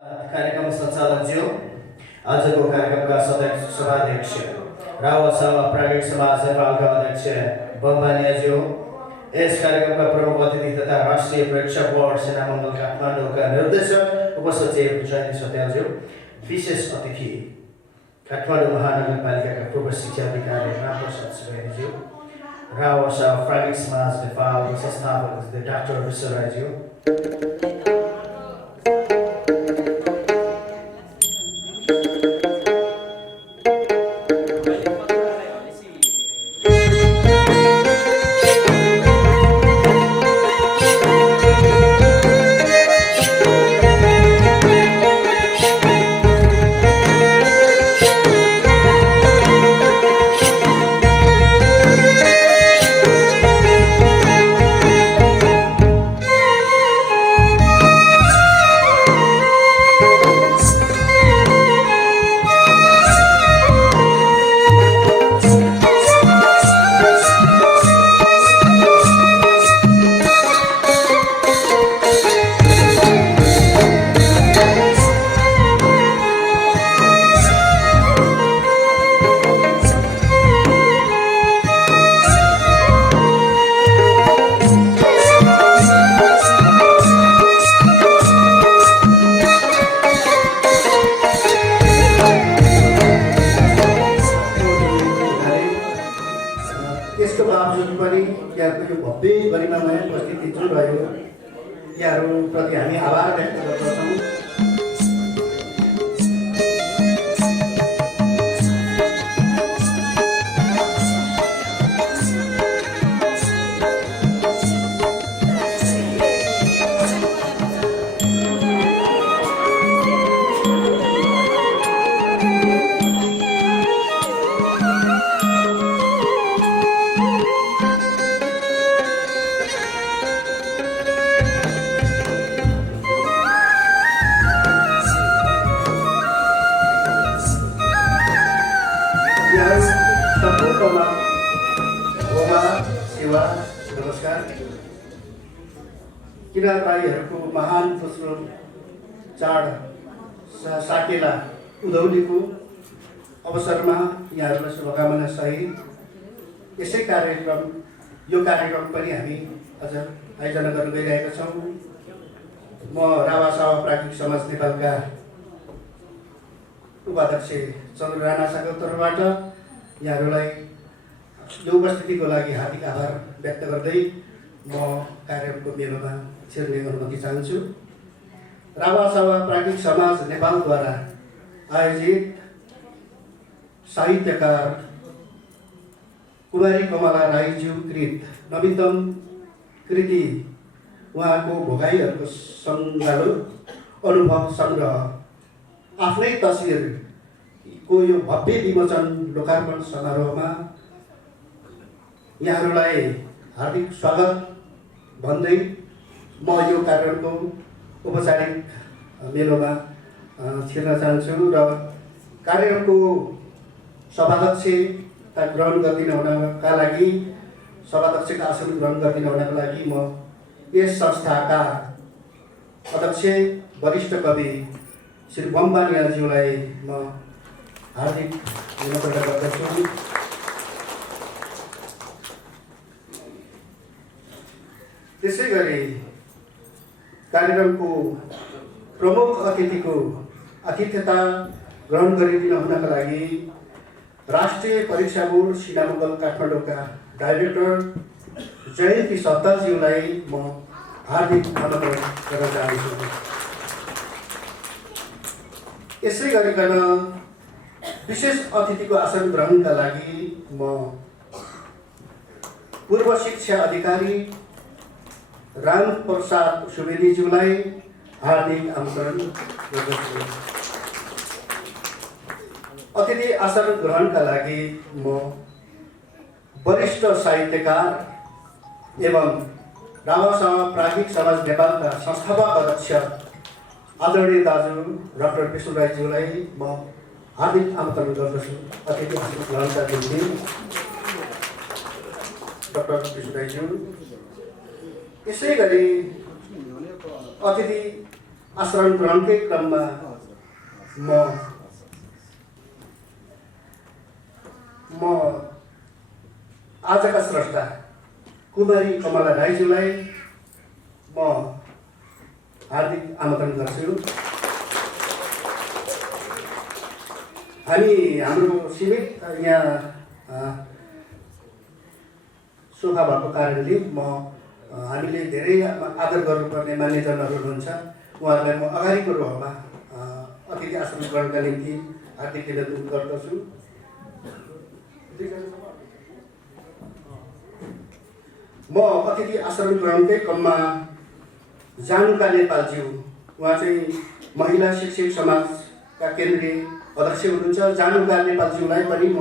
कार्यक्रम सञ्चालकज्यू, आजको कार्यक्रमका सभाध्यक्ष रावत सभा प्राविधिक समाज नेपालका अध्यक्ष बम्बानियाज्यू, यस कार्यक्रमका प्रमुख अतिथि तथा राष्ट्रिय प्रेक्षक बोर्ड सेना मण्डल काठमाडौँका निर्देशक उपसचिव जयन्त सत्यालज्यू, विशेष अतिथि काठमाडौँ महानगरपालिकाका पूर्व शिक्षा अधिकारी रामप्रसाद सुवेदीज्यू, रावत सभा प्राविधिक समाज नेपालका संस्थापक डाक्टर विश्वरायज्यू, यसको बावजुद पनि यहाँको यो भव्य गरिमामय उपस्थिति जुन रह्यो यहाँहरूप्रति हामी आभार व्यक्त गर्दछौँ। सम्पूर्णमा होमा सेवा नमस्कार। किराँतहरूको महान दोस्रो चाड साकेला उधौलीको अवसरमा यहाँहरूलाई शुभकामना सहित यसै यो कार्यक्रम पनि हामी अझ आयोजना गर्न गइरहेका छौँ। म रावा सभा प्राकृतिक समाज नेपालका उपाध्यक्ष चन्द्र राणा शाहको तर्फबाट यहाँहरूलाई यो उपस्थितिको लागि हार्दिक आभार व्यक्त गर्दै म कार्यक्रमको मेलोमा छिर्ने अनुमति चाहन्छु। रावा सभा प्राकृतिक समाज नेपालद्वारा आयोजित साहित्यकार कुमारी कमला राईज्यू कृत नवीनतम कृति उहाँको भोगाईहरूको सङ्गालो अनुभव सङ्ग्रह आफ्नै तस्विरको यो भव्य विमोचन लोकार्पण समारोहमा यहाँहरूलाई हार्दिक स्वागत भन्दै म यो कार्यक्रमको औपचारिक मेलोमा छिर्न चाहन्छु र कार्यक्रमको सभाध्यक्षता ग्रहण गरिदिन हुनका लागि सभाध्यक्षका आसन ग्रहण गरिदिन हुनका लागि म यस संस्थाका अध्यक्ष वरिष्ठ कवि श्री बम्बानियाज्यूलाई म हार्दिक धन्यवाद गर्दछु। त्यसै गरी कार्यक्रमको प्रमुख अतिथिको आतिथ्यता ग्रहण गरिदिन हुनका लागि राष्ट्रिय परीक्षा बोर्ड सिनामङ्गल काठमाडौँका डाइरेक्टर जयन्ती सत्ताज्यूलाई म हार्दिक धन्यवाद गर्न चाहन्छु। यसै गरिकन विशेष अतिथिको आसन ग्रहणका लागि म पूर्व शिक्षा अधिकारी रामप्रसाद सुवेदीज्यूलाई हार्दिक आमन्त्रण गर्दछु। अतिथि आसन ग्रहणका लागि म वरिष्ठ साहित्यकार एवं रावा सभा प्राविधिक समाज नेपालका संस्थापक अध्यक्ष आदरणीय दाजु डाक्टर विश्वरायज्यूलाई म हार्दिक आमन्त्रण गर्दछु अतिथि आसन ग्रहणका निम्ति। डाक्टर विश्वरायज्यू यसै गरी अतिथि आचरण ग्रहणकै क्रममा म आजका स्रष्टा कुमारी कमला राईज्यूलाई म हार्दिक आमन्त्रण गर्छु। हाम्रो सीमित यहाँ शोभा भएको कारणले हामीले धेरै आदर गर्नुपर्ने मान्यजनहरू हुनुहुन्छ, उहाँहरूलाई म अगाडिको रोहमा अतिथि आसन ग्रहणका निम्ति हार्दिक निवेदन गर्दछु। म अतिथि आसन ग्रहणकै क्रममा जानुका नेपालज्यू, उहाँ चाहिँ महिला शिक्षक समाजका केन्द्रीय अध्यक्ष हुनुहुन्छ। जानुका नेपालज्यूलाई पनि म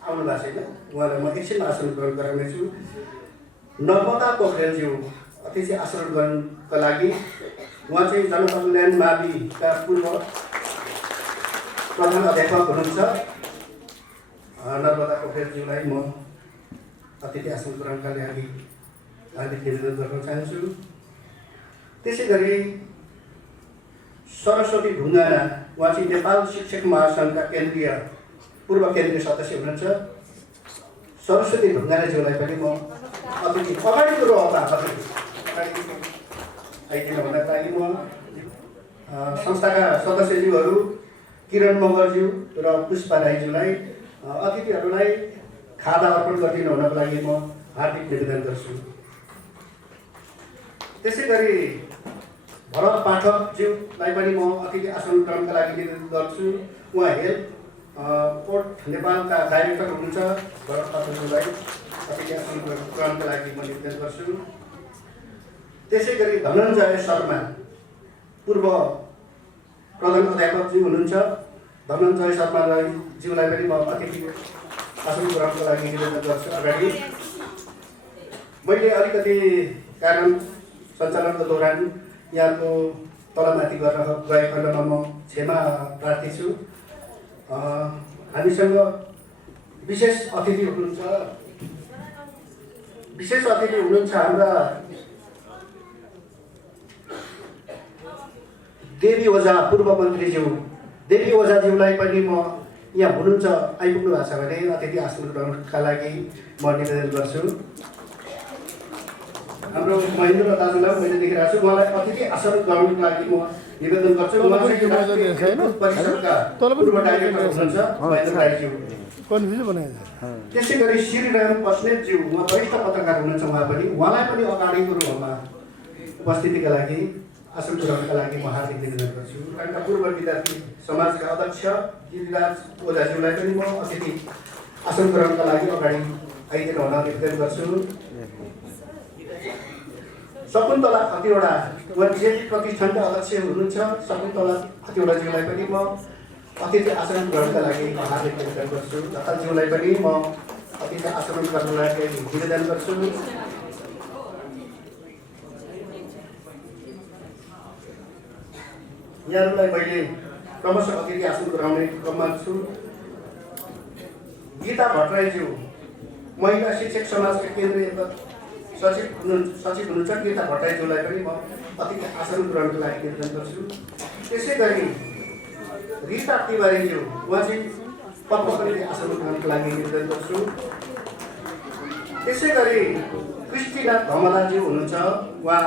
आउनु भएको छैन, उहाँलाई म एकछिन आसन ग्रहण गराउनेछु। नर्मदा पोखरेलज्यू अतिथि आसन ग्रहणका लागि, उहाँ चाहिँ जनकल्याण माविका पूर्व प्रधान अध्यापक हुनुहुन्छ। नर्मदा पोखरेलज्यूलाई म अतिथि आसन ग्रहणका लागि हार्दिक निवेदन गर्न चाहन्छु। त्यसै गरी सरस्वती ढुङ्गाना, उहाँ चाहिँ नेपाल शिक्षक महासङ्घका पूर्व केन्द्रीय सदस्य हुनुहुन्छ। सरस्वती ढुङ्गानाज्यूलाई पनि म अतिथि अगाडिको रोहमा आइदिनु भन्नको लागि म संस्थाका सदस्यज्यूहरू किरण मगरज्यू र पुष्पा राईज्यूलाई अतिथिहरूलाई खादा अर्पण गरिदिनु हुनको लागि म हार्दिक निवेदन गर्छु। त्यसै गरी भरत पाठकज्यूलाई पनि म अतिथि आसन ग्रहणका लागि निवेदन गर्छु। उहाँ हेल्थ पोर्ट नेपालका डाइरेक्टर हुनुहुन्छ। भरत पाठकज्यूलाई अतिथि आसन ग्रहणका लागि म निवेदन गर्छु। त्यसै गरी धनञ्जय शर्मा पूर्व प्रधान अध्यापकज्यू हुनुहुन्छ। धनञ्जय शर्माज्यूलाई पनि म अतिथि आसन ग्रहणको लागि निवेदन गर्छु। अगाडि मैले अलिकति कारण सञ्चालनको दौरान यहाँको तलमाथि गर्न गए खण्डमा म क्षमा प्रार्थी छु। हामीसँग विशेष अतिथि हुनुहुन्छ हाम्रा देवी ओझा पूर्व मन्त्रीज्यू। देवी ओझाज्यूलाई पनि म यहाँ हुनुहुन्छ, आइपुग्नु भएको छ भने अतिथि आसन ग्रहणका लागि म निवेदन गर्छु। हाम्रो महेन्द्र दाजुलाई मैले देखिरहेको छु, उहाँलाई अतिथि आसन ग्रहणको लागि म निवेदन गर्छु। पूर्व डाइरेक्टर हुनुहुन्छ महेन्द्र राईज्यू। त्यसै गरी श्रीराम बस्नेतज्यू, उहाँ वरिष्ठ पत्रकार हुनुहुन्छ, उहाँलाई पनि अगाडिको रोहमा उपस्थितिका लागि आसन ग्रहणका लागि म हार्दिक निवेदन गर्छु। उहाँका पूर्व विद्यार्थी समाजका अध्यक्ष गिरिराज ओझाज्यूलाई पनि म अतिथि आसन ग्रहणका लागि अगाडि आइदिनु हुन निवेदन गर्छु। शकुन्तला खतिवडा, उहाँ जेटी प्रतिष्ठानका अध्यक्ष हुनुहुन्छ। शकुन्तला खतिवडाज्यूलाई पनि म अतिथि आसन ग्रहणका लागि म हार्दिक निवेदन गर्छु। ढकालज्यूलाई पनि म अतिथि आसन ग्रहणका लागि निवेदन गर्छु। यहाँहरूलाई मैले क्रमशः अतिथि आसन गराउने क्रममा छु। गीता भट्टराईज्यू महिला शिक्षक समाजका केन्द्रीय सचिव हुनुहुन्छ। गीता भट्टराईज्यूलाई पनि म अतिथि आसन ग्रहणको लागि निवेदन गर्छु। त्यसै गरी रिता तिवारीज्यू, उहाँ चाहिँ पद्मश्री आसन ग्रहणको लागि निवेदन गर्छु। त्यसै गरी क्रिस्टिना धमलाज्यू हुनुहुन्छ, उहाँ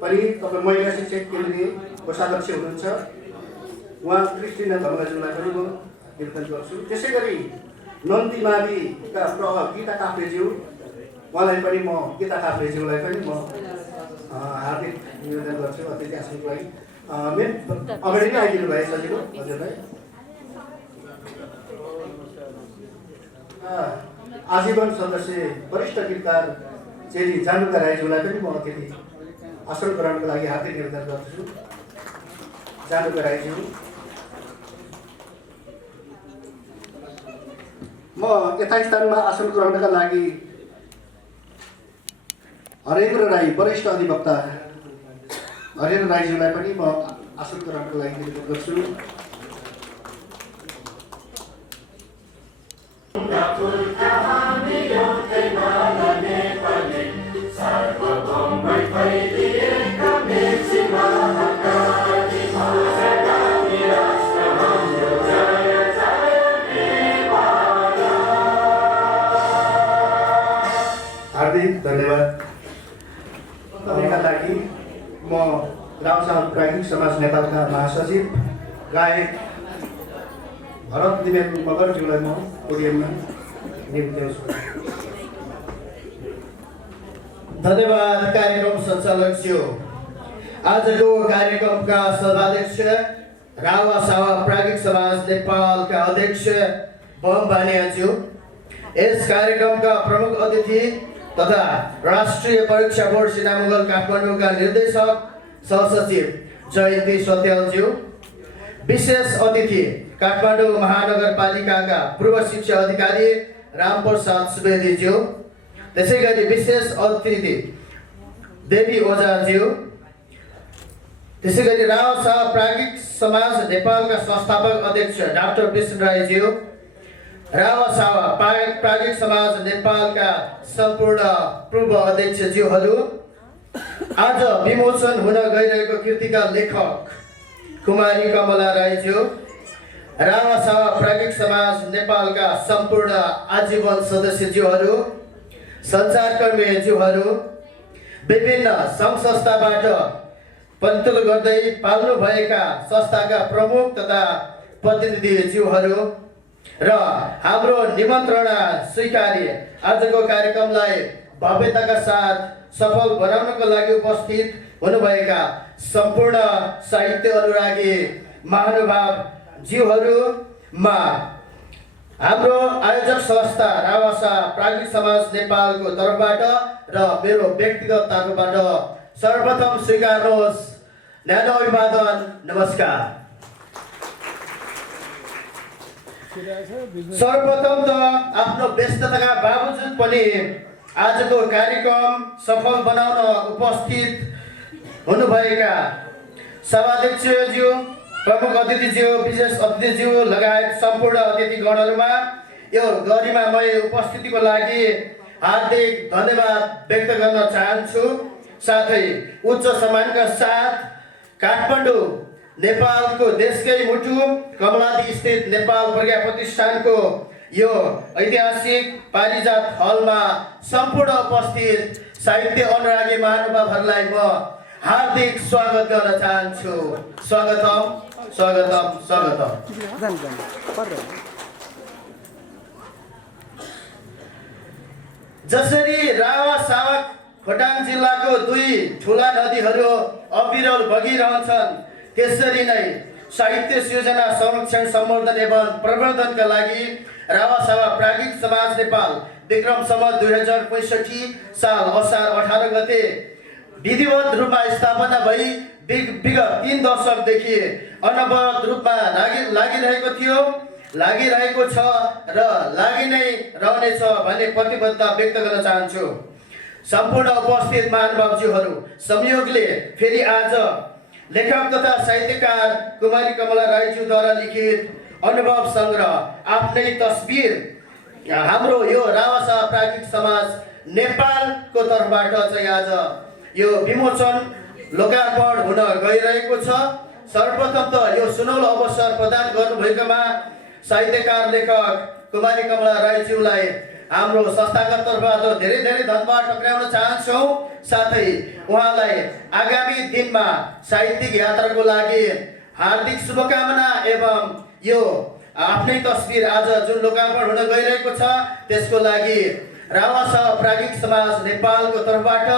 पनि तपाईँ महिला शिक्षक केन्द्रीय कोषाध्यक्ष हुनुहुन्छ। उहाँ क्रिस्टिना धमलाज्यूलाई पनि म निवेदन गर्छु। त्यसै गरी नन्दी माविका गीता काफ्रेज्यू, उहाँलाई पनि म गीता काफ्रेज्यूलाई पनि म हार्दिक निवेदन गर्छु अतिथि आसनको लागि। अगाडि नै आइदिनु भयो सजिलो हजुरलाई। आजीवन सदस्य वरिष्ठ गीतकार चेली जानुका राईज्यूलाई पनि म अतिथि आसन ग्रहणको लागि हार्दिक निवेदन गर्छु। जानुका राईज्यू, म यथा स्थानमा आसन ग्रहणका लागि हरेन्द्र राई वरिष्ठ अधिवक्ता हरेन्द्र राईज्यूलाई पनि म आसन ग्रहणको लागि निवेदन गर्छु। सार्वभौम हार्दिक धन्यवाद। तपाईँका लागि म रावसावा प्राज्ञिक समाज नेपालका महासचिव गायक भरत दिवेन मगरज्यूलाई म पोडियममा निम्त्याउँछु। धन्यवाद कार्यक्रम सञ्चालकज्यू। आजको कार्यक्रमका सभाध्यक्ष रावसावा प्राज्ञिक समाज नेपालका अध्यक्ष बम बानियाज्यू, यस कार्यक्रमका प्रमुख अतिथि तथा राष्ट्रिय परीक्षा बोर्ड सिनामुगल काठमाडौँका निर्देशक सहसचिव जयन्ती सत्यालज्यू, विशेष अतिथि काठमाडौँ महानगरपालिकाका पूर्व शिक्षा अधिकारी रामप्रसाद सुवेदीज्यू, त्यसै गरी विशेष अतिथि देवी ओझाज्यू, त्यसै गरी रावसावा प्राज्ञिक समाज नेपालका संस्थापक अध्यक्ष डाक्टर विष्णु राईज्यू, रावसावा प्राज्ञिक समाज नेपालका सम्पूर्ण पूर्व अध्यक्षज्यूहरू, आज विमोचन हुन गइरहेको कृतिका लेखक कुमारी कमला राईज्यू, रावसावा प्राज्ञिक समाज नेपालका सम्पूर्ण आजीवन सदस्यज्यूहरू, सञ्चारकर्मीज्यूहरू, विभिन्न सङ्घ संस्थाबाट पन्तुल गर्दै पाल्नुभएका संस्थाका प्रमुख तथा प्रतिनिधिज्यूहरू र हाम्रो निमन्त्रणा स्वीकारी आजको कार्यक्रमलाई भव्यताका साथ सफल बनाउनको लागि उपस्थित हुनुभएका सम्पूर्ण साहित्य अनुरागी महानुभाव ज्यूहरूमा हाम्रो आयोजक संस्था रावसावा प्राज्ञिक समाज नेपालको तर्फबाट र मेरो व्यक्तिगत तर्फबाट सर्वप्रथम स्वीकार्नुहोस् न्यानो अभिवादन, नमस्कार। सर्वप्रथम त आफ्नो व्यस्तताका बावजुद पनि आजको कार्यक्रम सफल बनाउन उपस्थित हुनुभएका सभाध्यक्षज्यू, प्रमुख अतिथिज्यू, विशेष अतिथिज्यू लगायत सम्पूर्ण अतिथिगणहरूमा यो गरिमामय उपस्थितिको लागि हार्दिक धन्यवाद व्यक्त गर्न चाहन्छु। साथै उच्च सम्मानका साथ काठमाडौँ नेपालको देशकै मुटु कमलादी स्थित नेपाल प्रज्ञा प्रतिष्ठानको यो ऐतिहासिक पारिजात हलमा सम्पूर्ण उपस्थित साहित्य अनुरागी महानुभावहरूलाई म हार्दिक स्वागत गर्न चाहन्छु। स्वागतम स्वागतम स्वागतम। जसरी रावसावा खोटाङ जिल्लाको दुई ठुला नदीहरू अविरल बगिरहन्छन्, त्यसरी नै साहित्य सृजना, संरक्षण, सम्वर्धन एवं प्रवर्धनका लागि रावसावा प्राज्ञिक समाज नेपाल विक्रम सम्वत 2065 साल असार 18 गते विधिवत रूपमा स्थापना भई विगत 3 दशकदेखि अनवरत रूपमा लागिरहेको छ र लागि नै रहनेछ भन्ने प्रतिबद्धता व्यक्त गर्न चाहन्छु। सम्पूर्ण उपस्थित महानुभावज्यूहरू, संयोगले फेरि आज लेखक तथा साहित्यकार कुमारी कमला राईज्यूद्वारा लिखित अनुभव सङ्ग्रह आफ्नै तस्बिर हाम्रो यो रावसावा प्राज्ञिक समाज नेपालको तर्फबाट चाहिँ आज यो विमोचन लोकार्पण हुन गइरहेको छ। सर्वप्रथम त यो सुनौलो अवसर प्रदान गर्नुभएकोमा साहित्यकार लेखक कुमारी कमला राईज्यूलाई हाम्रो संस्थागत तर्फबाट धेरै धेरै धन्यवाद टक्राउन चाहन्छौँ। साथै उहाँलाई आगामी दिनमा साहित्यिक यात्राको लागि हार्दिक शुभकामना एवं यो आफ्नै तस्बिर आज जुन लोकार्पण हुन गइरहेको छ त्यसको लागि रावसावा प्राज्ञिक समाज नेपालको तर्फबाट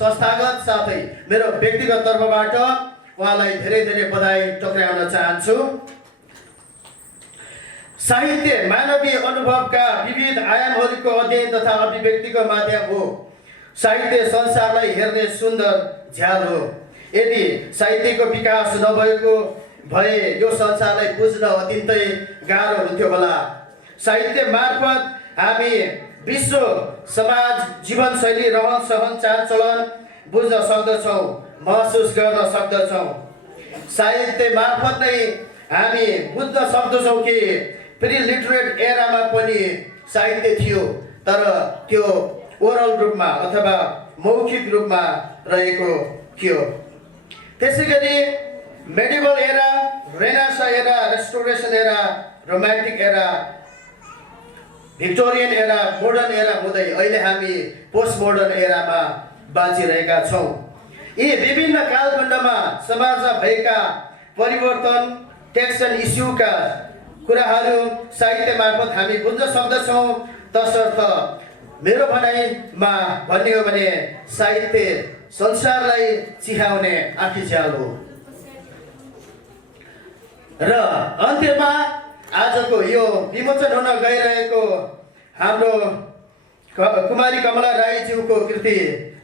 संस्थागत साथै मेरो व्यक्तिगत तर्फबाट उहाँलाई धेरै धेरै बधाई टक्राउन चाहन्छु। साहित्य मानवीय अनुभवका विविध आयामहरूको अध्ययन तथा अभिव्यक्तिको माध्यम हो। साहित्य संसारलाई हेर्ने सुन्दर झ्याल हो। यदि साहित्यको विकास नभएको भए यो संसारलाई बुझ्न अत्यन्तै गाह्रो हुन्थ्यो होला। साहित्य मार्फत हामी विश्व, समाज, जीवनशैली, रहन सहन, चालचलन बुझ्न सक्दछौँ, महसुस गर्न सक्दछौँ। साहित्य मार्फत नै हामी बुझ्न सक्दछौँ कि प्री लिटरेट एरामा पनि साहित्य थियो, तर त्यो ओरल रूपमा अथवा मौखिक रूपमा रहेको थियो। त्यसै गरी medieval era, renaissance era, restoration era, romantic era Victorian era, modern era हुँदै अहिले हामी पोस्ट मोडर्न एरामा बाँचिरहेका छौँ। यी विभिन्न कालखण्डमा समाजमा भएका परिवर्तन, टेक्सन इस्युका कुराहरू साहित्य मार्फत हामी बुझ्न सक्दछौँ। तसर्थ मेरो भनाइमा भन्ने हो भने साहित्य संसारलाई चिहाउने आँखीझ्याल हो। र अन्त्यमा आजको यो विमोचन हुन गइरहेको हाम्रो कुमारी कमला राईज्यूको कृति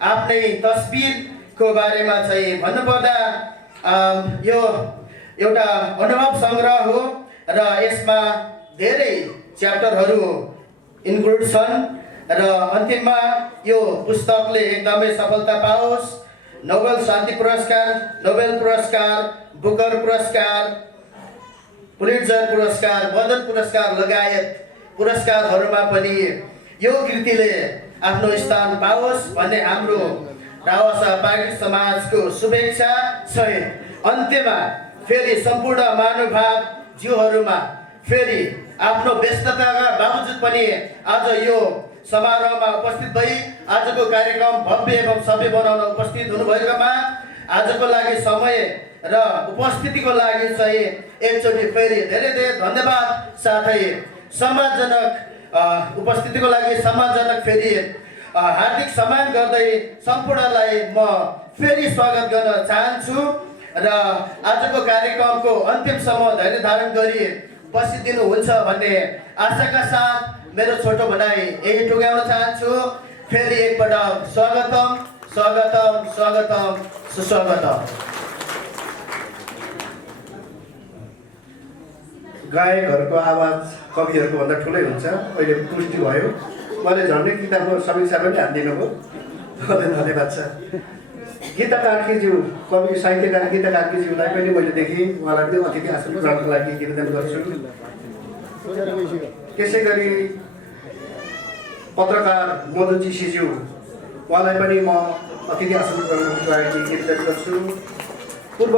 आफ्नै तस्बिरको बारेमा चाहिँ भन्नुपर्दा यो एउटा अनुभव सङ्ग्रह हो र यसमा धेरै च्याप्टरहरू इन्क्लुड छन् र अन्तिममा यो पुस्तकले एकदमै सफलता पाओस्। नोबेल शान्ति पुरस्कार, नोबेल पुरस्कार, बुकर पुरस्कार, पुलिट्जर पुरस्कार, मदन पुरस्कार लगायत पुरस्कारहरूमा पनि यो कृतिले आफ्नो स्थान पाओस् भन्ने हाम्रो रावसा पार्टी समाजको शुभेच्छा सहित अन्त्यमा फेरि सम्पूर्ण महानुभाव ज्यूहरूमा फेरि आफ्नो व्यस्तताका बावजुद पनि आज यो समारोहमा उपस्थित भई आजको कार्यक्रम भव्य एवं सभ्य बनाउन उपस्थित हुनुभएकोमा आजको लागि समय र उपस्थितिको लागि चाहिँ एकचोटि फेरि धेरै धेरै धन्यवाद। साथै सम्मानजनक उपस्थितिको लागि सम्मानजनक फेरि हार्दिक सम्मान गर्दै सम्पूर्णलाई म फेरि स्वागत गर्न चाहन्छु र आजको कार्यक्रमको अन्तिमसम्म धैर्य धारण गरी बसिदिनुहुन्छ भन्ने आशाका साथ मेरो छोटो भनाइ यही टुङ्ग्याउन चाहन्छु। फेरि एकपटक स्वागतम स्वागतम स्वागतम सुस्वागतम। गायकहरूको आवाज कविहरूको भन्दा ठुलै हुन्छ, अहिले पुष्टि भयो। मैले झन्डै किताबको समीक्षा पनि हालिदिनु भयो, धन्यवाद छ। गीता कार्कीज्यू, कवि साहित्यकार गीता कार्कीज्यूलाई पनि मैले देखेँ, उहाँलाई पनि अतिथि आसन ग्रहणको लागि निवेदन गर्छु। त्यसै गरी पत्रकार मधु जीज्यू, उहाँलाई पनि म अतिथि आसन ग्रहणको लागि निवेदन गर्छु। पूर्व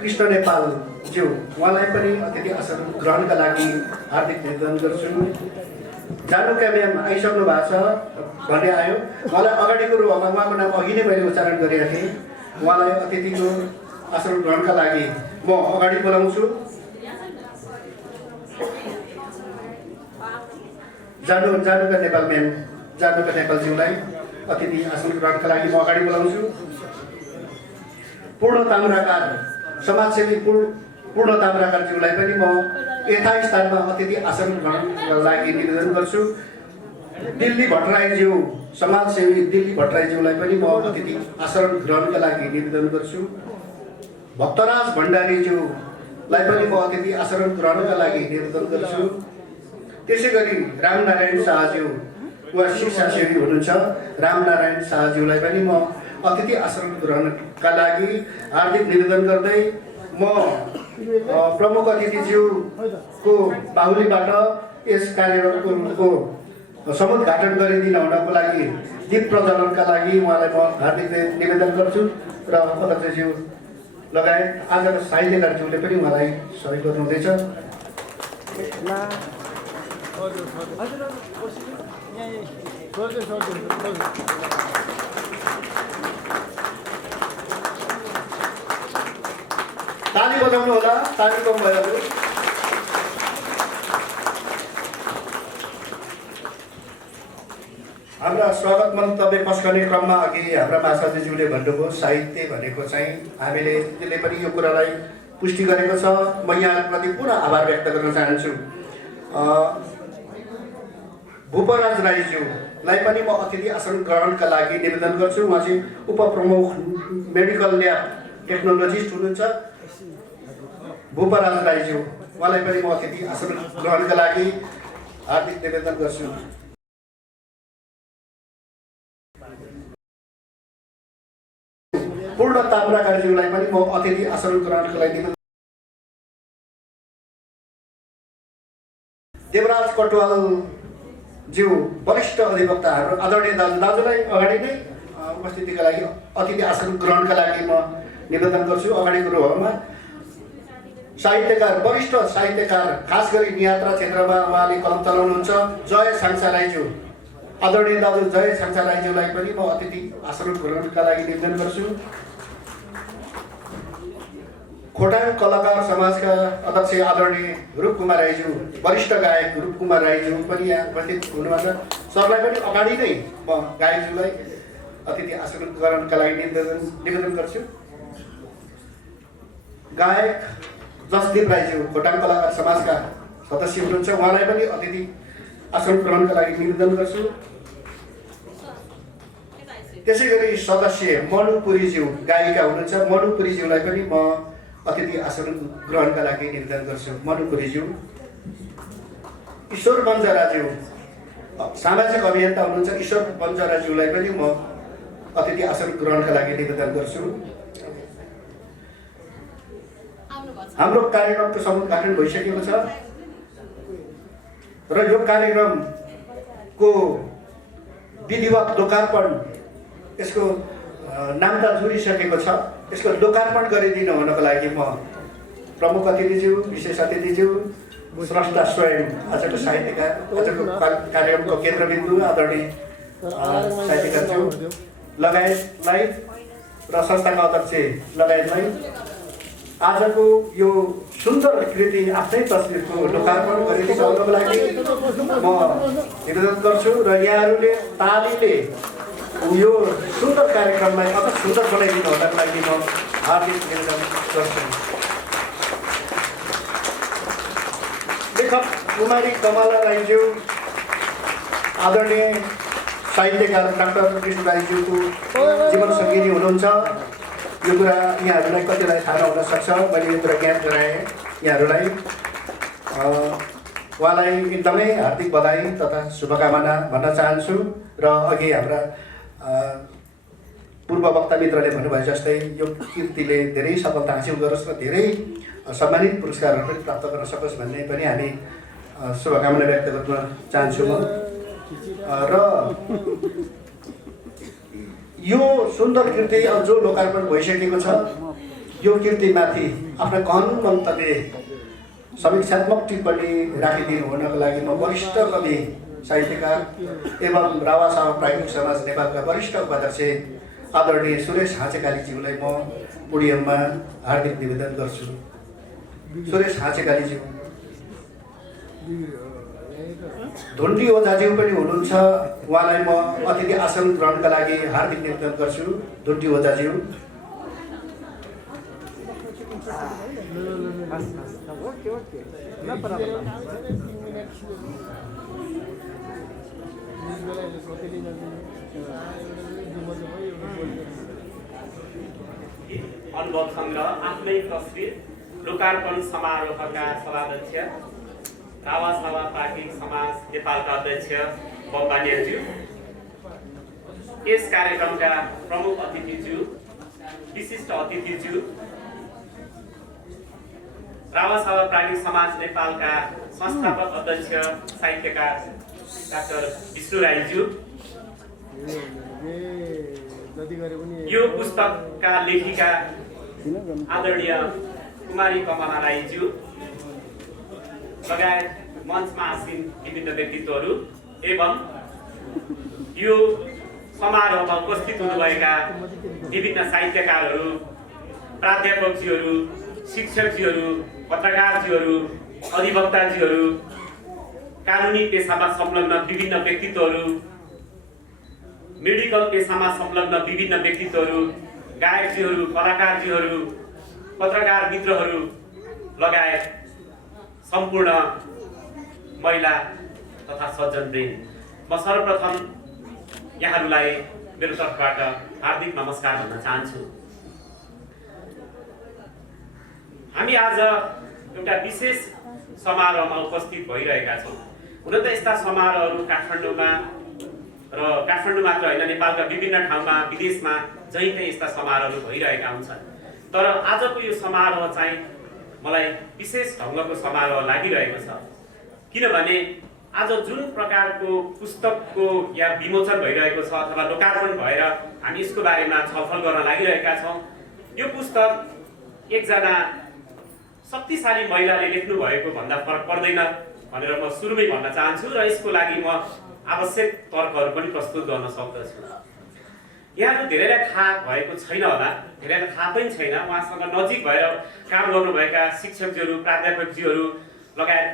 कृष्ण नेपालज्यू, उहाँलाई पनि अतिथि आसन ग्रहणका लागि हार्दिक निवेदन गर्छु। जानुका म्याम आइसक्नु भएको छ भन्ने आयो, उहाँलाई अगाडिको रोमा, उहाँको नाम अघि नै मैले उच्चारण गरेका थिएँ। उहाँलाई अतिथिको आसन ग्रहणका लागि म अगाडि बोलाउँछु। जानुका नेपाल म्याम, जानुका नेपालज्यूलाई अतिथि आसन ग्रहणका लागि म अगाडि बोलाउँछु। पूर्ण ताम्राकार समाजसेवी पूर्ण ताम्राकारज्यूलाई पनि म यथास्थानमा अतिथि आसन ग्रहणका लागि निवेदन गर्छु। दिल्ली भट्टराईज्यू, समाजसेवी दिल्ली भट्टराईज्यूलाई पनि म अतिथि आसन ग्रहणका लागि निवेदन गर्छु। भक्तराज भण्डारीज्यूलाई पनि म अतिथि आसन ग्रहणका लागि निवेदन गर्छु। त्यसै गरी रामनारायण शाहज्यू, उहाँ शिक्षासेवी हुनुहुन्छ, रामनारायण शाहज्यूलाई पनि म अतिथि आसन ग्रहणका लागि हार्दिक निवेदन गर्दै म प्रमुख अतिथिज्यूको बाहुलीबाट यस कार्यक्रमको समुद्घाटन गरिदिन हुनको लागि दीप प्रज्वलनका लागि उहाँलाई म हार्दिक निवेदन गर्छु र अध्यक्षज्यू लगायत आजका साहित्यकारज्यूले पनि उहाँलाई सहयोग गर्नुहुँदैछ। ताली बजाउनु होला, ताली कम भयो। हाम्रा स्वागत मन्तव्य पस्कने क्रममा अघि हाम्रा महासाथीज्यूले भन्नुभयो साहित्य भनेको चाहिँ हामीले त्यसले पनि यो कुरालाई पुष्टि गरेको छ। म यहाँप्रति पुनः आभार व्यक्त गर्न चाहन्छु। भूपराज राईज्यूलाई पनि म अतिथि आसन ग्रहणका लागि निवेदन गर्छु। उहाँ चाहिँ उपप्रमुख मेडिकल ल्याब टेक्नोलोजिस्ट हुनुहुन्छ, भूपराज राईज्यू, उहाँलाई पनि म अतिथि आसन ग्रहणका लागि हार्दिक निवेदन गर्छु। पूर्ण ताम्राकारज्यूलाई पनि म अतिथि आसन ग्रहणका लागि निवेदन। देवराज कटुवालज्यू, वरिष्ठ अधिवक्ता, हाम्रो आदरणीय दाजुलाई अगाडि नै उपस्थितिका लागि अतिथि आसन ग्रहणका लागि म निवेदन गर्छु। अगाडिको रोहमा साहित्यकार वरिष्ठ साहित्यकार खास गरी नियात्रा क्षेत्रमा उहाँले कलम चलाउनुहुन्छ जय साङ्सा राईज्यू आदरणीय दाजु जय साङ्सा राईज्यूलाई पनि म अतिथि आसन ग्रहणका लागि निवेदन गर्छु। खोटाङ कलाकार समाजका अध्यक्ष आदरणीय रूपकुमार राईज्यू वरिष्ठ गायक रूपकुमार राईज्यू पनि यहाँ उपस्थित हुनुभएको छ। सरलाई पनि अगाडि नै म गायकज्यूलाई अतिथि आसन ग्रहणका लागि निवेदन गर्छु। गायक जसदीप राईज्यू खोटाङ कलाकार समाजका सदस्य हुनुहुन्छ, उहाँलाई पनि अतिथि आसन ग्रहणका लागि निवेदन गर्छु। त्यसै गरी सदस्य मनुपुरीज्यू गायिका हुनुहुन्छ, मनुपुरीज्यूलाई पनि म अतिथि आसन ग्रहणका लागि निवेदन गर्छु। मनुपुरीज्यू। ईश्वर बन्जराज्यू सामाजिक अभियन्ता हुनुहुन्छ, ईश्वर बन्जराज्यूलाई पनि म अतिथि आसन ग्रहणका लागि निवेदन गर्छु। हाम्रो कार्यक्रमको समुद्घाटन भइसकेको छ र यो कार्यक्रमको विधिवत लोकार्पण यसको नाम्ता जुरिसकेको छ। यसको लोकार्पण गरिदिनु हुनको लागि म प्रमुख अतिथिज्यू, विशेष अतिथिज्यू, स्रष्टा स्वयं आजको साहित्यकार, आजको कार्यक्रमको केन्द्रबिन्दु आदरणीय साहित्यकारज्यू लगायतलाई र संस्थाका अध्यक्ष लगायतलाई आजको यो सुन्दर कृति आफ्नै तस्बिरको लोकार्पण गरिदिनुको लागि म निवेदन गर्छु र यहाँहरूले तालीले यो सुन्दर कार्यक्रमलाई अझ सुन्दर बनाइदिनु हुनको लागि म हार्दिक निवेदन गर्छु। लेखक कुमारी कमला राईज्यू आदरणीय साहित्यकार डाक्टर कृष्ण राईज्यूको जीवन सङ्गिनी हुनुहुन्छ। यो कुरा यहाँहरूलाई कतिलाई थाहा नहुन सक्छ, मैले यो कुरा ज्ञात गराएँ यहाँहरूलाई। उहाँलाई एकदमै हार्दिक बधाई तथा शुभकामना भन्न चाहन्छु। र अघि हाम्रा पूर्व वक्ता मित्रले भन्नुभयो जस्तै यो कृतिले धेरै सफलता हासिल गरोस् र धेरै सम्मानित पुरस्कारहरू पनि प्राप्त गर्न सकोस् भन्ने पनि हामी शुभकामना व्यक्त गर्न चाहन्छु म। र यो सुन्दर कृति जो लोकार्पण भइसकेको छ, यो कृतिमाथि आफ्ना कहन मन्तव्य समीक्षात्मक टिप्पणी राखिदिनु हुनको लागि म वरिष्ठ कवि साहित्यकार एवं रावासावा प्राज्ञिक समाज नेपालका वरिष्ठ उपाध्यक्ष आदरणीय सुरेश हाँचेकालीज्यूलाई म पोडियममा हार्दिक निवेदन गर्छु। सुरेश हाँचेकालीज्यू। धुन्डी ओझाज्यू पनि हुनुहुन्छ, उहाँलाई म अतिथि आसन ग्रहणका लागि हार्दिक निवेदन गर्छु। धुन्डी ओझाज्यू। अनुभव सङ्ग्रह आफ्नै तस्बिर लोकार्पण समारोहका सभाध्यक्ष रावासावा प्राज्ञिक समाज नेपालका अध्यक्ष बम्बानियाज्यू, यस कार्यक्रमका प्रमुख अतिथिज्यू, विशिष्ट अतिथिज्यू, रावासावा प्राज्ञिक समाज नेपालका संस्थापक अध्यक्ष साहित्यकार डाक्टर विष्णु राईज्यू, यो पुस्तकका लेखिका आदरणीय कुमारी कमला राईज्यू लगायत मञ्चमा आसीन विभिन्न व्यक्तित्वहरू एवं यो समारोहमा उपस्थित हुनुभएका विभिन्न साहित्यकारहरू, प्राध्यापकजीहरू, शिक्षकजीहरू, पत्रकारजीहरू, अधिवक्ताजीहरू, कानुनी पेसामा संलग्न विभिन्न व्यक्तित्वहरू, मेडिकल पेसामा संलग्न विभिन्न व्यक्तित्वहरू, गायकजीहरू, कलाकारजीहरू, पत्रकार मित्रहरू लगायत सम्पूर्ण महिला तथा सज्जनवृन्द, म सर्वप्रथम यहाँहरूलाई मेरो तर्फबाट हार्दिक नमस्कार भन्न चाहन्छु। हामी आज एउटा विशेष समारोहमा उपस्थित भइरहेका छौँ। हुन त यस्ता समारोहहरू काठमाडौँमा र काठमाडौँ मात्र होइन, नेपालका विभिन्न ठाउँमा विदेशमा जहीँ तहीँ यस्ता समारोहहरू भइरहेका हुन्छन्। तर आजको यो समारोह चाहिँ मलाई विशेष ढङ्गको समारोह लागिरहेको छ, किनभने आज जुन प्रकारको पुस्तकको या विमोचन भइरहेको छ अथवा लोकार्पण भएर हामी यसको बारेमा छलफल गर्न लागिरहेका छौँ, यो पुस्तक एकजना शक्तिशाली महिलाले लेख्नु भएको भन्दा फरक पर्दैन भनेर म सुरुमै भन्न चाहन्छु र यसको लागि म आवश्यक तर्कहरू पनि प्रस्तुत गर्न सक्दछु। यहाँहरू धेरैलाई थाहा भएको छैन होला, धेरैलाई थाहा पनि छैन, उहाँसँग नजिक भएर काम गर्नुभएका शिक्षकज्यूहरू, प्राध्यापकज्यूहरू लगायत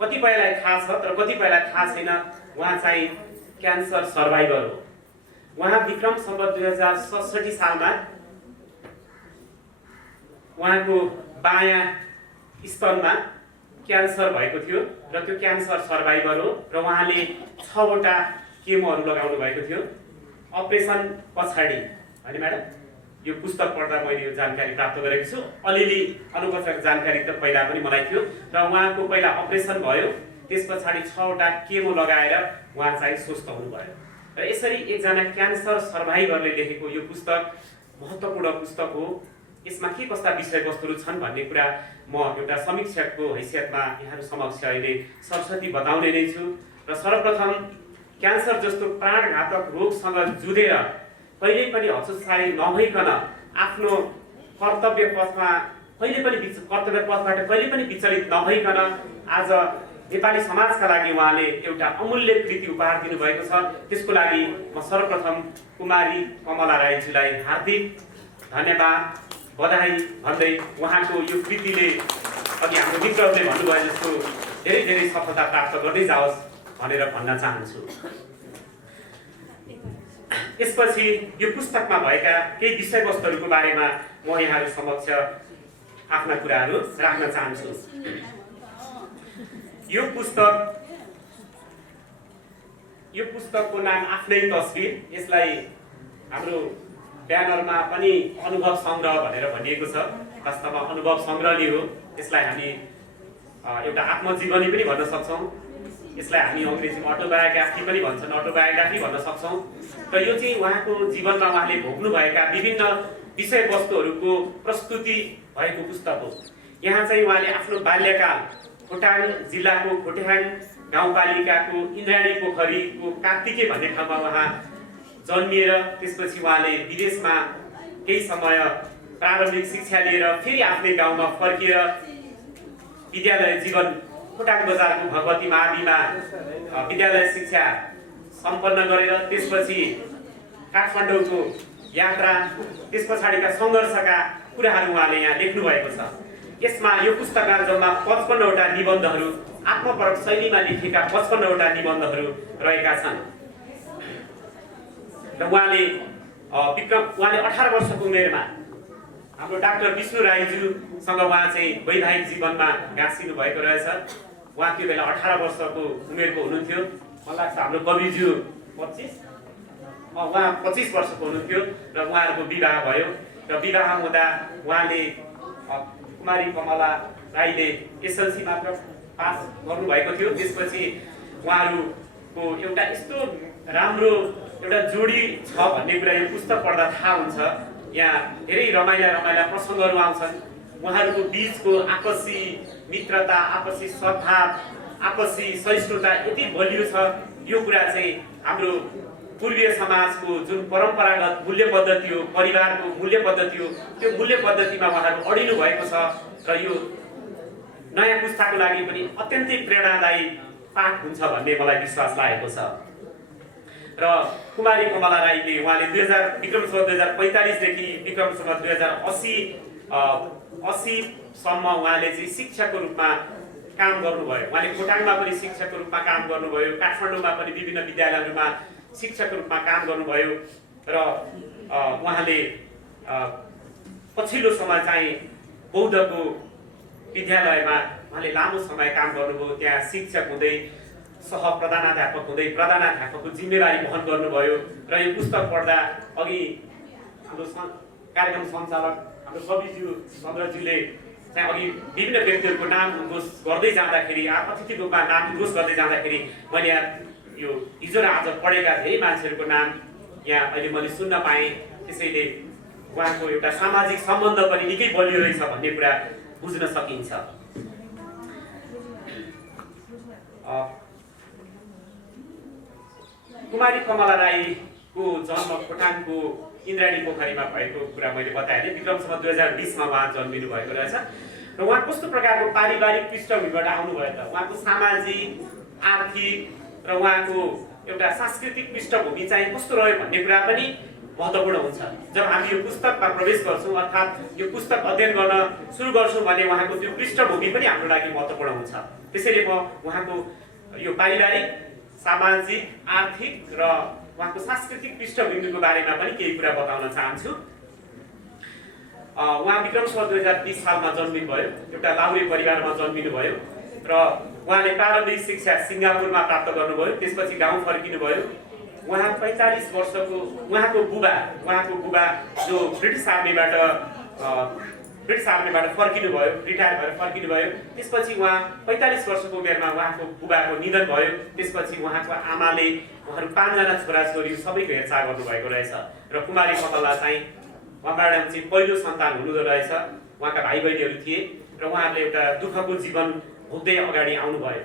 कतिपयलाई थाहा छ तर कतिपयलाई थाहा छैन। उहाँ चाहिँ क्यान्सर सर्भाइभर हो। उहाँ विक्रम सम्वत 2067 सालमा उहाँको बायाँ स्तनमा क्यान्सर भएको थियो र त्यो क्यान्सर सर्भाइभर हो र उहाँले 6 वटा केमोहरू लगाउनु भएको थियो अपरेसन पछाडि। होइन म्याडम, यो पुस्तक पढ्दा मैले यो जानकारी प्राप्त गरेको छु। अलिअलि अनुपचारिक जानकारी त पहिला पनि मलाई थियो र उहाँको पहिला अपरेसन भयो, त्यस पछाडि 6 वटा केमो लगाएर उहाँ चाहिँ स्वस्थ हुनुभयो। र यसरी एकजना क्यान्सर सर्भाइभरले लेखेको यो पुस्तक महत्त्वपूर्ण पुस्तक हो। यसमा के कस्ता विषयवस्तुहरू छन् भन्ने कुरा म एउटा समीक्षकको हैसियतमा यहाँहरू समक्ष अहिले सरस्वती बताउने नै छु। र सर्वप्रथम क्यान्सर जस्तो प्राणघातक रोगसँग जुधेर कहिल्यै पनि हतोत्साही नभइकन आफ्नो कर्तव्य पथबाट कहिले पनि विचलित नभइकन आज नेपाली समाजका लागि उहाँले एउटा अमूल्य कृति उपहार दिनुभएको छ। त्यसको लागि म सर्वप्रथम कुमारी कमला राईज्यूलाई हार्दिक धन्यवाद बधाई भन्दै उहाँको यो कृतिले अघि हाम्रो मित्रहरूले भन्नुभयो जस्तो धेरै धेरै सफलता प्राप्त गर्दै जाओस् भनेर भन्न चाहन्छु। यसपछि यो पुस्तकमा भएका केही विषयवस्तुहरूको बारेमा म यहाँहरू समक्ष आफ्ना कुराहरू राख्न चाहन्छु। यो पुस्तकको नाम आफ्नै तस्बिर। यसलाई हाम्रो ब्यानरमा पनि अनुभव सङ्ग्रह भनेर भनिएको छ। वास्तवमा अनुभव सङ्ग्रह नै हो। यसलाई हामी एउटा आत्मजीवनी पनि भन्न सक्छौँ। यसलाई हामी अङ्ग्रेजीमा अटोबायोग्राफी पनि भन्छन्, अटोबायोग्राफी भन्न सक्छौँ। र यो चाहिँ उहाँको जीवनमा उहाँले भोग्नुभएका विभिन्न विषयवस्तुहरूको प्रस्तुति भएको पुस्तक हो। यहाँ चाहिँ उहाँले आफ्नो बाल्यकाल खोटाङ जिल्लाको खोटाङ गाउँपालिकाको इन्द्राणी पोखरीको कार्तिके भन्ने ठाउँमा उहाँ जन्मिएर त्यसपछि उहाँले विदेशमा केही समय प्रारम्भिक शिक्षा लिएर फेरि आफ्नै गाउँमा फर्किएर विद्यालय जीवन खोटाङ बजारको भगवती महाविमा विद्यालय शिक्षा सम्पन्न गरेर त्यसपछि काठमाडौँको यात्रा, त्यस पछाडिका सङ्घर्षका कुराहरू उहाँले यहाँ लेख्नु भएको छ। यसमा यो पुस्तकमा जम्मा 55 वटा निबन्धहरू, आत्मपरक शैलीमा लेखिएका 55 वटा निबन्धहरू रहेका छन्। र उहाँले 18 वर्षको उमेरमा हाम्रो डाक्टर विष्णु राईज्यूसँग उहाँ चाहिँ वैवाहिक जीवनमा गाँसिनु भएको रहेछ। उहाँ त्यो बेला 18 वर्षको उमेरको हुनुहुन्थ्यो। मलाई लाग्छ हाम्रो कविज्यू 25 वर्षको हुनुहुन्थ्यो र उहाँहरूको विवाह भयो। र विवाह हुँदा उहाँले कुमारी कमला राईले एसएलसी मात्र पास गर्नुभएको थियो। त्यसपछि उहाँहरूको एउटा यस्तो राम्रो एउटा जोडी छ भन्ने कुरा यो पुस्तक पढ्दा थाहा हुन्छ। यहाँ धेरै रमाइला प्रसङ्गहरू आउँछन्। उहाँहरूको बिचको आपसी मित्रता, आपसी सद्भाव, आपसी सहिष्णुता यति बलियो छ। यो कुरा चाहिँ हाम्रो पूर्वीय समाजको जुन परम्परागत मूल्य पद्धति हो, परिवारको मूल्य पद्धति हो, त्यो मूल्य पद्धतिमा उहाँहरू अडिनु भएको छ। र यो नयाँ पुस्ताको लागि पनि अत्यन्तै प्रेरणादायी पाठ हुन्छ भन्ने मलाई विश्वास लागेको छ। र कुमारी कमला राईले उहाँले विक्रम सम्वत 2045 देखि विक्रम सम्वत 2080 सम्म उहाँले चाहिँ शिक्षकको रूपमा काम गर्नुभयो। उहाँले खोटाङमा पनि शिक्षकको रूपमा काम गर्नुभयो, काठमाडौँमा पनि विभिन्न विद्यालयहरूमा शिक्षकको रूपमा काम गर्नुभयो। र उहाँले पछिल्लो समय चाहिँ बौद्धको विद्यालयमा उहाँले लामो समय काम गर्नुभयो। त्यहाँ शिक्षक हुँदै सह प्रधानाध्यापक हुँदै प्रधानाध्यापकको जिम्मेवारी वहन गर्नुभयो। र यो पुस्तक पढ्दा अघि हाम्रो कार्यक्रम सञ्चालक हाम्रो कविज्यू चन्द्रज्यूले चाहिँ अघि विभिन्न व्यक्तिहरूको नाम उद्घोष गर्दै जाँदाखेरि, अतिथि रूपमा नाम उद्घोष गर्दै जाँदाखेरि मैले यो हिजो र आज पढेका धेरै मान्छेहरूको नाम यहाँ अहिले मैले सुन्न पाएँ। त्यसैले उहाँको एउटा सामाजिक सम्बन्ध पनि निकै बलियो रहेछ भन्ने कुरा बुझ्न सकिन्छ। कुमारी कमला राईको जन्म खोटाङको इन्द्राणी पोखरीमा भएको कुरा मैले बताएँ। विक्रम सम्वत 2020 मा उहाँ जन्मिनु भएको रहेछ। र उहाँ कस्तो प्रकारको पारिवारिक पृष्ठभूमिबाट आउनुभयो त, उहाँको सामाजिक आर्थिक र उहाँको एउटा सांस्कृतिक पृष्ठभूमि चाहिँ कस्तो रह्यो भन्ने कुरा पनि महत्त्वपूर्ण हुन्छ। जब हामी यो पुस्तकमा प्रवेश गर्छौँ अर्थात् यो पुस्तक अध्ययन गर्न सुरु गर्छौँ भने उहाँको त्यो पृष्ठभूमि पनि हाम्रो लागि महत्त्वपूर्ण हुन्छ। त्यसैले म उहाँको यो पारिवारिक सामाजिक आर्थिक र उहाँको सांस्कृतिक पृष्ठभूमिको बारेमा पनि केही कुरा बताउन चाहन्छु। उहाँ विक्रम सम्वत 2020 सालमा जन्मिनुभयो, एउटा लाहुरे परिवारमा जन्मिनुभयो र उहाँले प्रारम्भिक शिक्षा सिङ्गापुरमा प्राप्त गर्नुभयो, त्यसपछि गाउँ फर्किनुभयो। उहाँ 45 वर्षको उहाँको बुबा जो ब्रिटिस आर्मीबाट फर्किनुभयो, रिटायर भएर फर्किनुभयो। त्यसपछि उहाँ 45 वर्षको उमेरमा उहाँको बुबाको निधन भयो। त्यसपछि उहाँको आमाले उहाँहरू 5 जना छोराछोरी सबैको हेरचाह गर्नुभएको रहेछ र कुमारी कमला चाहिँ उहाँबाट चाहिँ पहिलो सन्तान हुनुहुँदो रहेछ। उहाँका भाइ बहिनीहरू थिए र उहाँहरूले एउटा दुःखको जीवन भोग्दै अगाडि आउनुभयो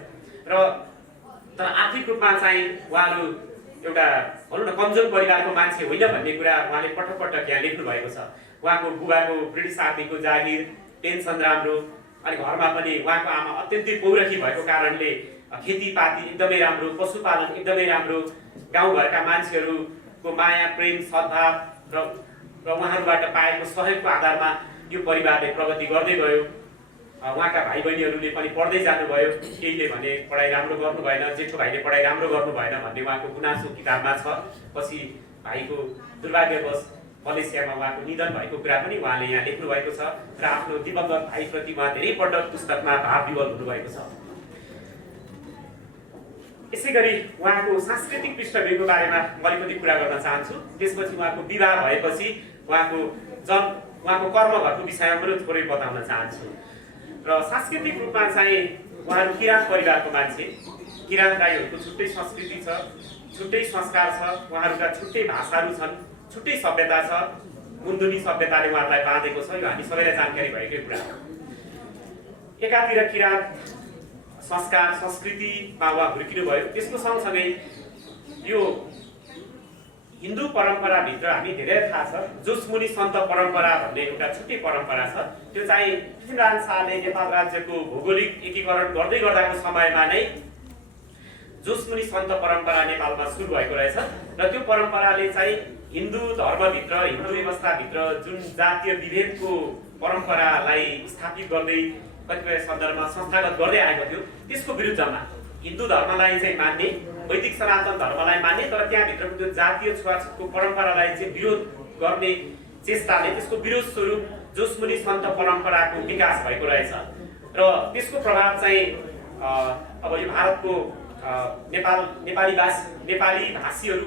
र तर आर्थिक रूपमा चाहिँ उहाँहरू एउटा भनौँ न कमजोर परिवारको मान्छे होइन भन्ने कुरा उहाँले पटक पटक यहाँ लेख्नु भएको छ। उहाँको बुबाको ब्रिटिस आर्मीको जागिर, पेन्सन राम्रो, अनि घरमा पनि उहाँको आमा अत्यन्तै पौरखी भएको कारणले खेतीपाती एकदमै राम्रो, पशुपालन एकदमै राम्रो, गाउँघरका मान्छेहरूको माया प्रेम सद्भाव र उहाँहरूबाट पाएको सहयोगको आधारमा यो परिवारले प्रगति गर्दै गयो। उहाँका भाइ बहिनीहरूले पनि पढ्दै जानुभयो। केहीले भने पढाइ राम्रो गर्नु भएन, जेठो भाइले पढाइ राम्रो गर्नु भएन भन्ने उहाँको गुनासो किताबमा छ। पछि भाइको दुर्भाग्यवश मलेसियामा उहाँको निधन भएको कुरा पनि उहाँले यहाँ लेख्नु भएको छ र आफ्नो दिवंगत भाइप्रति उहाँ धेरै पटक पुस्तकमा भाव विवल हुनुभएको छ। यसै गरी उहाँको सांस्कृतिक पृष्ठभूमिको बारेमा म अलिकति कुरा गर्न चाहन्छु। त्यसपछि उहाँको विवाह भएपछि उहाँको कर्मघरको विषयमा पनि थोरै बताउन चाहन्छु। र सांस्कृतिक रूपमा चाहिँ उहाँहरू किराँत परिवारको मान्छे। किराँत राईहरूको छुट्टै संस्कृति छ, छुट्टै संस्कार छ, उहाँहरूका छुट्टै भाषाहरू छन्, छुट्टै सभ्यता छ। मुन्दुनी सभ्यताले उहाँहरूलाई बाँधेको छ, यो हामी सबैलाई जानकारी भएकै कुरा हो। एकातिर किराँत संस्कार संस्कृतिमा उहाँ हुर्किनुभयो, त्यसको सँगसँगै यो हिन्दू परम्पराभित्र हामी धेरै थाहा छ जोसमुनि सन्त परम्परा भन्ने एउटा छुट्टै परम्परा छ। त्यो चाहिँ पृथ्वीनारायण शाहले नेपाल राज्यको भौगोलिक एकीकरण गर्दै गर्दाको समयमा नै जोसमुनि सन्त परम्परा नेपालमा सुरु भएको रहेछ र त्यो परम्पराले चाहिँ हिन्दू धर्मभित्र, हिन्दू व्यवस्थाभित्र जुन जातीय विभेदको परम्परालाई स्थापित गर्दै कतिपय सन्दर्भमा संस्थागत गर्दै आएको थियो, त्यसको विरुद्धमा हिन्दू धर्मलाई चाहिँ मान्ने, वैदिक सनातन धर्मलाई मान्ने, तर त्यहाँभित्रको त्यो जातीय छुवाछुतको परम्परालाई चाहिँ विरोध गर्ने चेष्टाले त्यसको विरोध स्वरूप जोसमुनि सन्त परम्पराको विकास भएको रहेछ र त्यसको प्रभाव चाहिँ अब यो भारतको नेपाली भाषीहरू